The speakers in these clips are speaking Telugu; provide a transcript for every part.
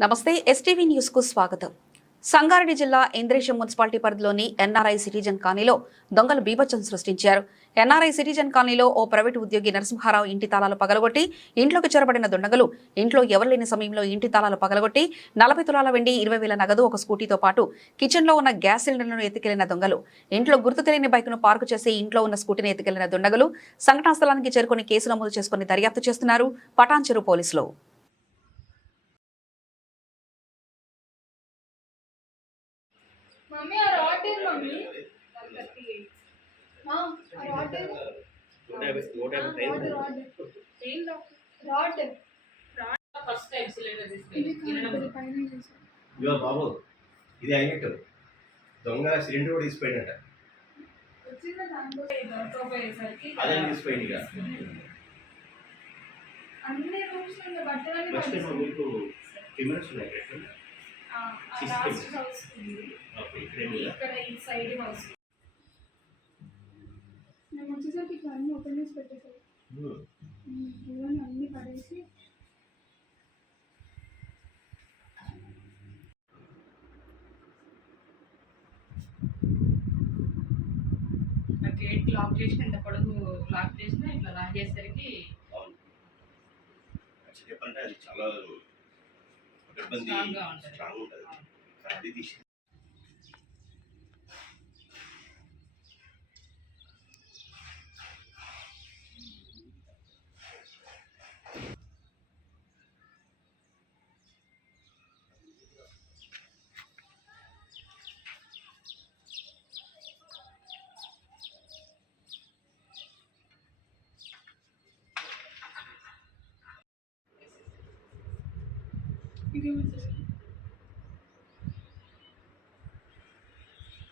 నమస్తే ఎస్టీవీ న్యూస్ కు స్వాగతం. సంగారెడ్డి జిల్లా ఇంద్రేశం మున్సిపాలిటీ పరిధిలోని ఎన్ఆర్ఐ సిటిజన్ కాలనీలో దొంగలు బీభత్సం సృష్టించారు. ఎన్ఆర్ఐ సిటిజన్ కాలనీలో ఓ ప్రైవేటు ఉద్యోగి నరసింహారావు ఇంటి తాళాలు పగలగొట్టి ఇంట్లోకి చొరబడిన దుండగులు ఇంట్లో ఎవరు లేని సమయంలో ఇంటి తాళాలు పగలగొట్టి 40 తులాల వెండి 20,000 నగదు ఒక స్కూటీతో పాటు కిచెన్ లో ఉన్న గ్యాస్ సిలిండర్ను ఎత్తుకెళ్లిన దొంగలు ఇంట్లో గుర్తు తెలియని బైక్ను పార్కు చేసి ఇంట్లో ఉన్న స్కూటీని ఎత్తుకెళ్లిన దుండగులు సంఘటనా స్థలానికి చేరుకుని కేసు నమోదు చేసుకుని దర్యాప్తు చేస్తున్నారు పటాన్చెరు పోలీసులు. मम्मी आ रॉड है मम्मी 138 हां आ रॉड है rod same rod first time cylinder తీసుకెళ్ళి ఇదిగో బాబు ఇది అయినట్టు దొంగ సిలిండర్ కూడా తీసుకుపోయినట్ట వచ్చిన దాంట్లో దొరకపోయేసరికి అదే తీసుకుపోయింది ఇక అన్ని రూమ్స్ లో బట్టలన్నీ నెక్స్ట్ మీకు కెమెరాస్ ఉన్నాయి కదా లాస్ట్ హౌస్ ఉంది ఓకే ఇక్కడ ఈ సైడ్ హౌస్ నేను వచ్చేసరికి ఇట్లా అన్ని ఓపెన్ చేసి పెట్టేసాను ఇవన్నీ అన్ని పడేసి గేట్ లాక్ చేసిన ఎంత పొడవు లాక్ చేసినా ఇట్లా లాక్ చేసేసరికి చెప్పంటే అది చాలా ఇబ్బంది స్ట్రాంగ్ ఉంటుంది అది తీసి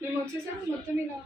మేము వచ్చేసాము మొత్తం ఇలా